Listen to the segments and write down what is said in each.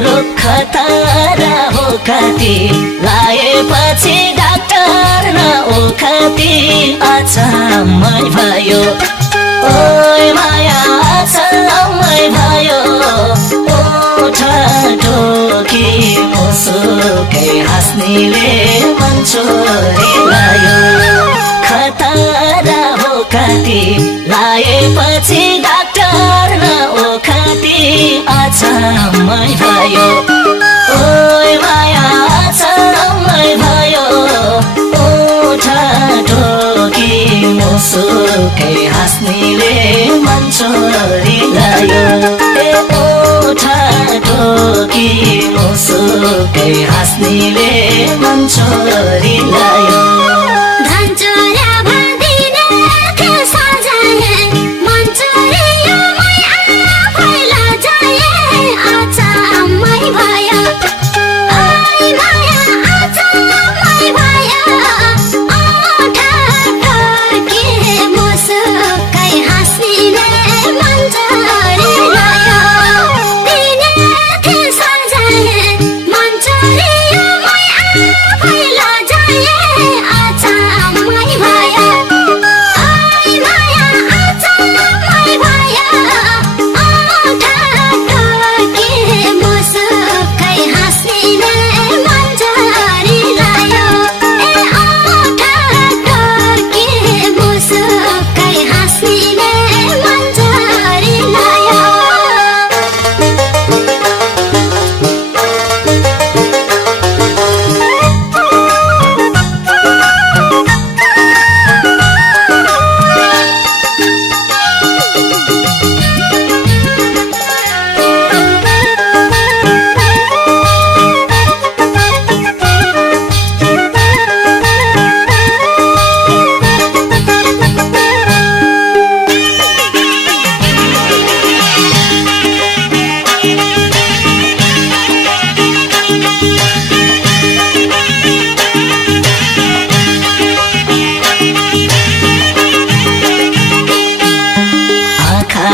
रोग खतरा हो कति लाएपछि डाक्टर न ओखति अचम्मै भयो ओइ माया अचम्मै भयो ओठ टोकी मुसुकै हाँस्नेले मन छोडिलायो खतरा हो कति लाएपछि डाक्टर न ओखति अचम्मै भयो ओइ माया अचम्मै भयो ओठ टोकी मुसुकै हाँस्नेले मन छोडिलायो ए ओठ टोकी मुसुकै हाँस्नेले मन छोडिलायो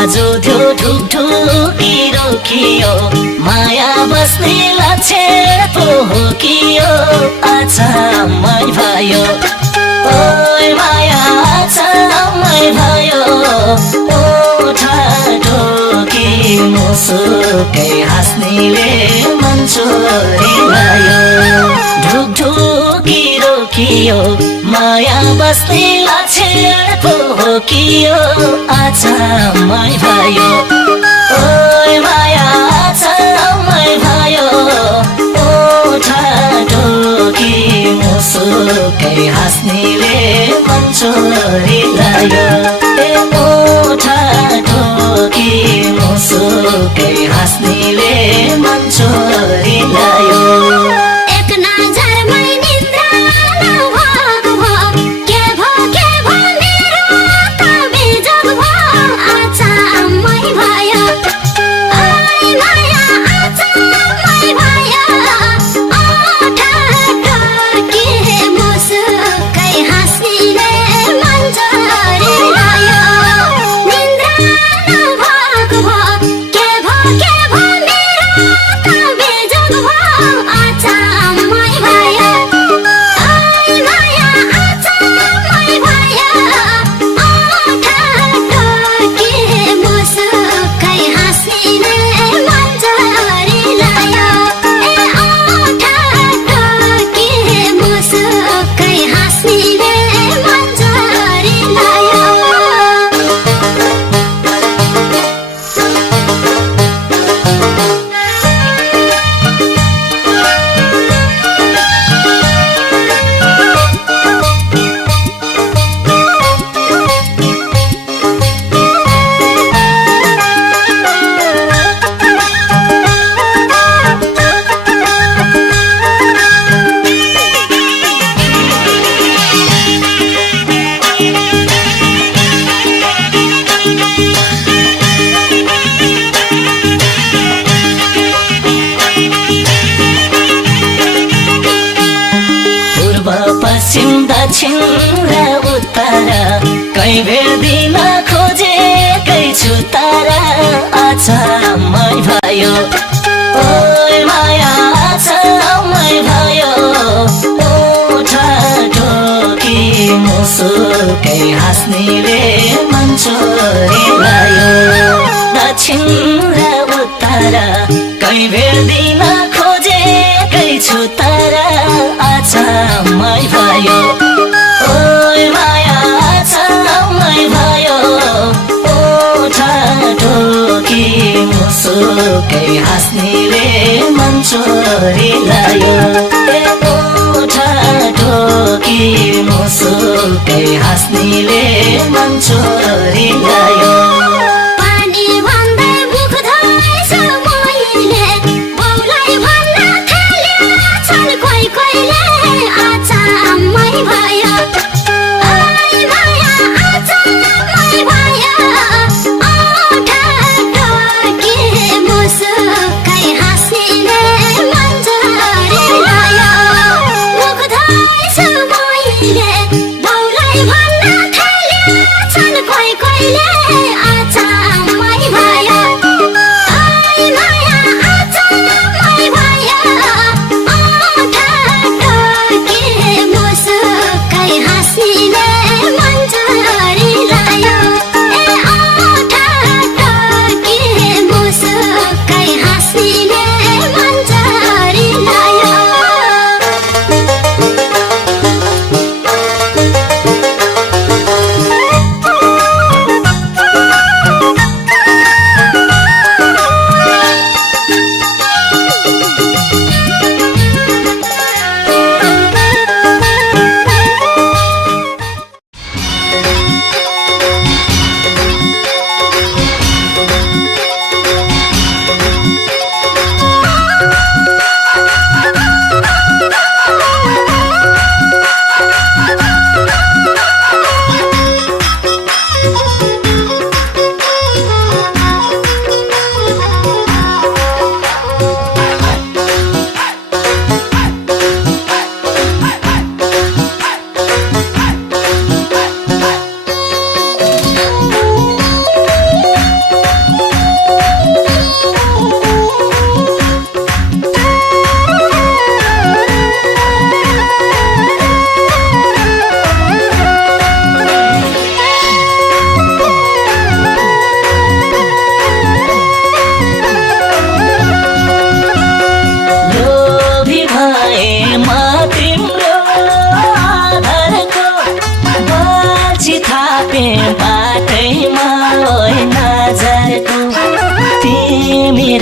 जो थियो ढुकढुकी रोकियो माया बस्ने लक्षण पो हो कि यो अचम्मै भयो ओइ माया अचम्मै भयो ओठ टोकी मुसुकै हाँस्नेले मन छोडिलायो ढुकढुकी रोकियो माया बस्ने लक्षण पो हो कि यो अचम्मै भयो ओइ माया अचम्मै भयो ओठ टोकी मुसुकै हाँस्नेले मन छोडिलायो ए ओठ टोकी मुसुकै हाँस्नेले मन छोडिलायो पश्चिम दक्षिण र उत्तर कहीँ भेट्दिन खोजेकै छु तारा अचम्मै भयो ओइ दक्षिण र उत्तर कहीँ भेट्दिन खोजेकै छु तर अचम्मै भयो ओइ माया अचम्मै भयो ओठ ढोकी मुसुकै हाँस्नेले मन चोरिलायो ओठ ढोकी मुसुकै हाँस्नेले मन चोरिलायो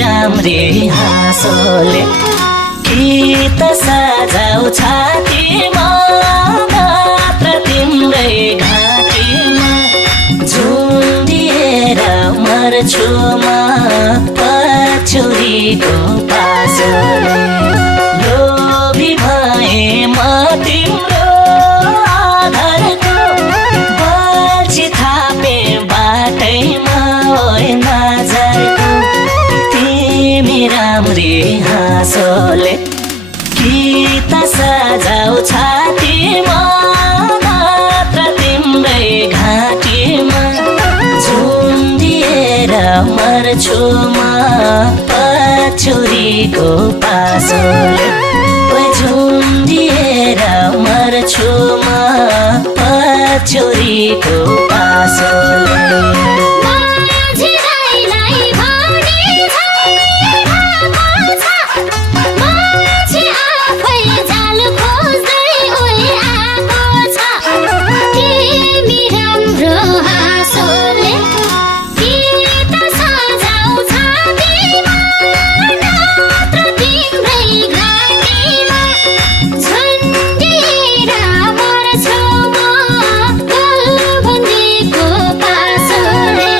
राम्री हाँसोले गीत सजाउ छातीमा मात्र तिम्रै घाँटीमा झुन्डिएर मर्छु म पछुरीको पासोले लोभी भए म तिम्रो आधारको बल्छी थापे बाटैमा ओइ नजरको राम्री हाँसोले गीत सजाउ छातीमा मात्र तिम्रै घाँटीमा झुन्डिएर मर्छु म पछुरीको पासोले झुन्डिएर मर्छु म पछुरीको पासोले Sorry.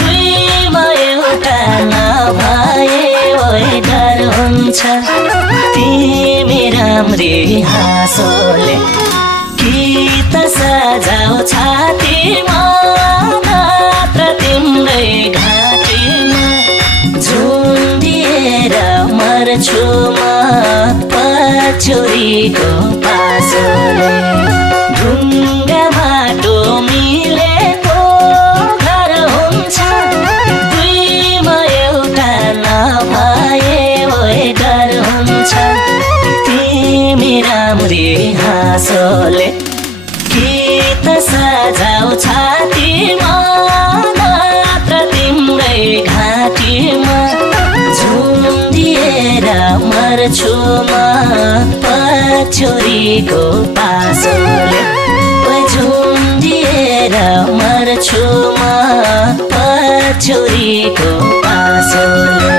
दुईमा एउटा नभए ओइ डर हुन्छ तिमी राम्री हाँसोले कि त सजाउ छातीमा नत्र तिम्रै घाँटीमा झुन्डिएर मर्छु म पछुरीको पासोले ढुङ्गा माटो मिलेको घर हुन्छ दुईमा एउटा नभए ओइ डर हुन्छ तिमी राम्री हाँसोले कि त सजाउ छातीमा नत्र तिम्रै घाँटीमा झुन्डिएर मर्छु म पछुरीको पासोले ओइ झुन्डिएर मर्छु म पछुरीको पासोले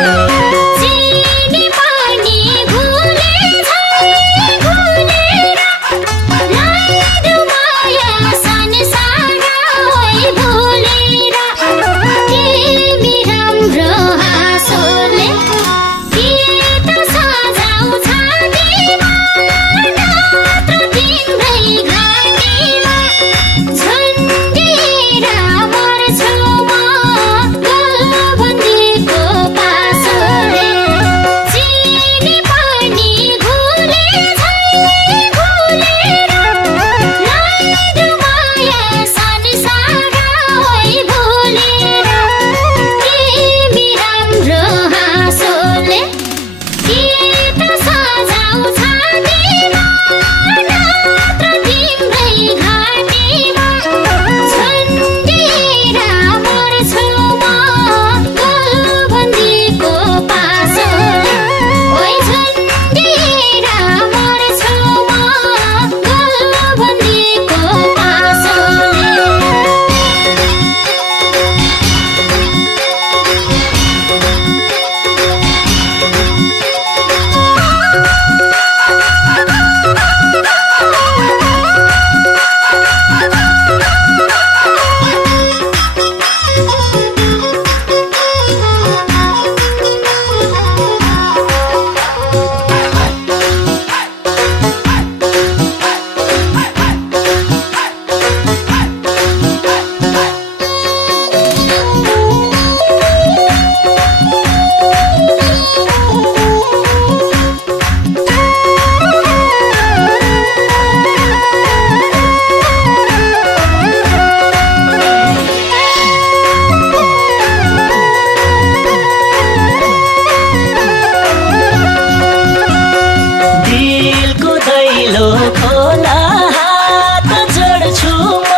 खोला हात जोड्छु म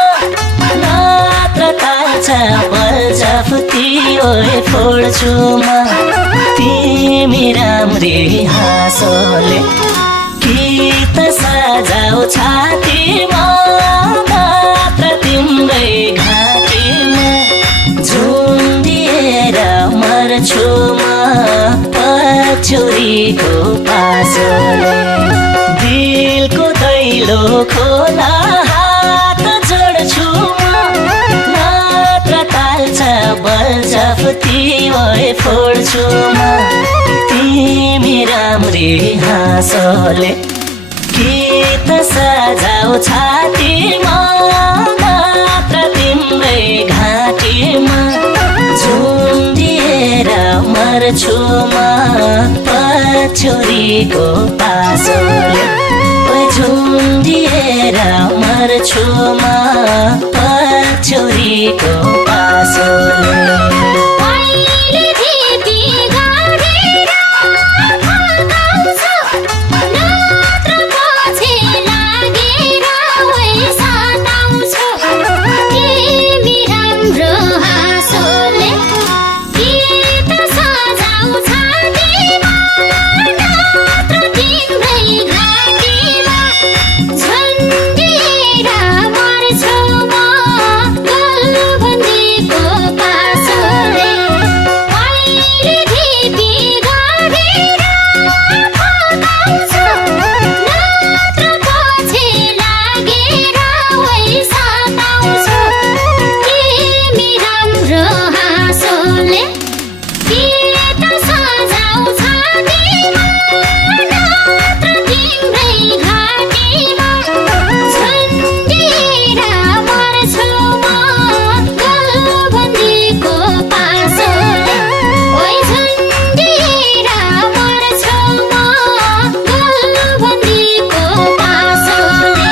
नत्र ताल्छ बलजफ्ती ओइ फोड्छु म तिमी राम्री हाँसोले कि त सजाउ छातीमा नत्र तिम्रै घाँटीमा झुन्डिएर मर्छु म पछुरीको पासोले दिलको दैलो खोला हात जोड्छु म नत्र ताल्छ बलजफ्ती ओइ फोड्छु म तिमी राम्री हाँसोले कि त सजाउ छातीमा नत्र तिम्रै घाँटीमा झुन्डिएर मर्छु म पछुरीको पासोले ओइ झुन्डिएर मर्छु म पछुरीको पासोले झुन्डिएर मर्छु म गलबन्दीको तिम्रो हाँसोले गीत सजाउँछ तिमा नत्र तिम्रै घाँटीमा झन्डिएर मर्छु म गलबन्दीको पासोले ओइ झन्डिएर मर्छु म गलबन्दीको पासोले